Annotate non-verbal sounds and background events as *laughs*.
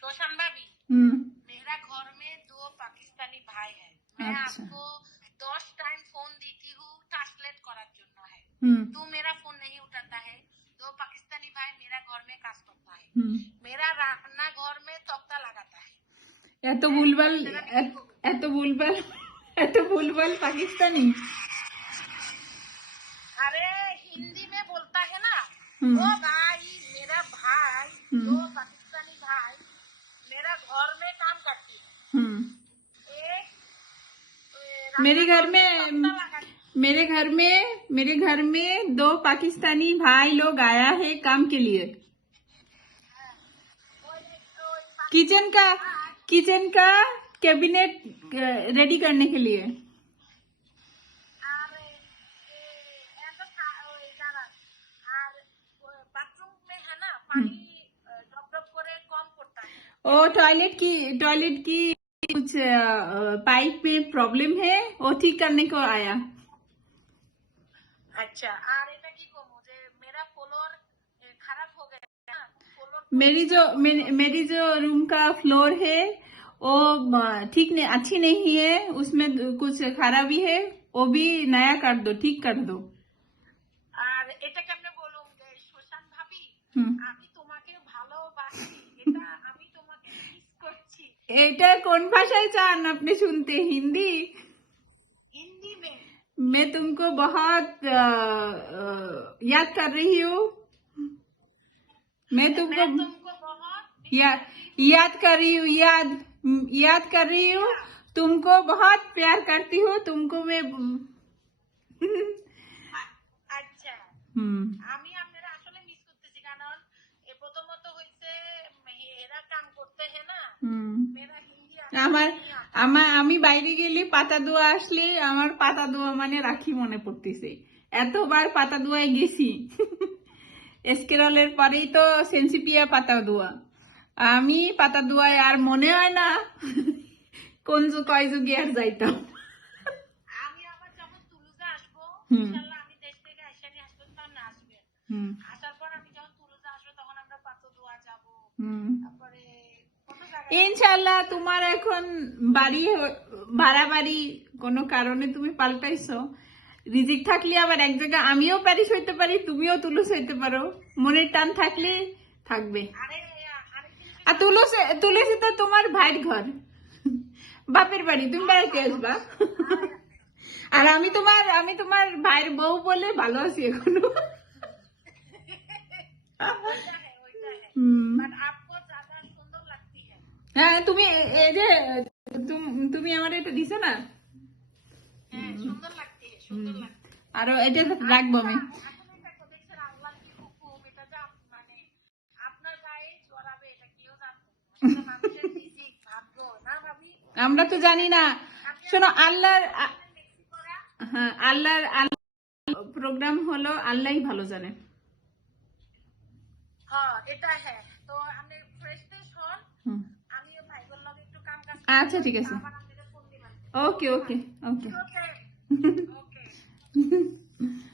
शोशांबा भाभी मेरा घर में दो पाकिस्तानी भाई है। मैं अच्छा। आपको दस टाइम फ़ोन देती हूँ ट्रांसलेट करार জন্য है। तू मेरा फ़ोन नहीं उठाता है। दो पाकिस्तानी भाई मेरा घर में काम करता है। मेरा रखना घर में तख्ता लगाता है। এত ভুলভাল এত ভুলভাল এত ভুलभाल पाकिस्तानी। अरे हिंदी में बोलता है ना वो भाई मेरे घर में मेरे घर में मेरे घर में दो पाकिस्तानी भाई लोग आया है काम के लिए। किचन का किचन का कैबिनेट रेडी करने के लिए। ओ टॉयलेट की टॉयलेट की कुछ पाइप में प्रॉब्लम है वो ठीक करने को आया अच्छा আর এটা কি কমো যে मेरा फ्लोर खराब हो गया ना फ्लोर मेरी जो मेरी, मेरी जो रूम का फ्लोर है वो अ, ठीक नहीं अच्छी नहीं है उसमें कुछ खराबी है वो भी नया कर दो ठीक कर दो আর এটা কেমনে বলুম যে শোষান ভাবি হুম। আমি তোমাকে ভালোবাসি এটা এটা কোন ভাষায় চান আপনি শুনতে হিন্দি हिंदी में मैं तुमको बहुत अ, अ, याद कर रही हूँ मैं तुमको मैं तुमको बहुत या, याद कर रही हूँ याद याद कर रही हूँ तुमको बहुत प्यार करती हूँ तुमको मैं আচ্ছা हम्म আমি আপনারা আসলে মিস করতেছি কারণ এ প্রথমত হইছে এরা কাম করতে হে না हम्म মেরা হিন্দি আমার আমার আমি বাইরে গেলে পাতা দোয়া আসলে আমার পাতা দোয়া মানে রাখি মনে পড়তেছে। এতবার পাতা দোয়ায় গেছি। এসকেরলের পরেই তো সেন্সিপিয়া পাতা দোয়া আমি পাতা দোয়ায় আর মনে হয় না কোন যুগ কয় যুগে আর যাইতাম। আমি আবার যখন তুলুজা আসব হুম। ইনশাল্লাহ আমি দেশ থেকে আইসানি আসব তখন আসবেন হুম। আসার পর আমি যখন তুলুজা আসব তখন আমরা পাতো দোয়া যাব। হুম। তারপরে কত জায়গায় ইনশাল্লাহ তোমার এখন বাড়ি ভাড়া বাড়ি কোনো কারণে তুমি পাল্টাইছো। রিজিক থাকলে আবার এক জায়গায় আমিও প্যারিস হইতে পারি তুমিও তুলুস হইতে পারো। মনের টান থাকলে থাকবে। আর তুলুস তুলসী তো তোমার ভাইয়ের ঘর। বাপের বাড়ি তুমি বেড়াইতে আসবা। আর আমি তোমার আমি তোমার ভাইয়ের বউ বলে ভালো আছি এখনও। হুম। হ্যাঁ তুমি এই যে তুমি আমার এটা দিছো না? আর এটা রাখব আমি। আমরা তো জানি না। শোনো আল্লাহর হ্যাঁ আল্লাহর প্রোগ্রাম হলো আল্লাহই ভালো জানে। হ্যাঁ এটা হ্যাঁ। তো আপনি ফ্রেশ ফ্রেশ হন আচ্ছা ঠিক আছে। ওকে ওকে ওকে। *laughs*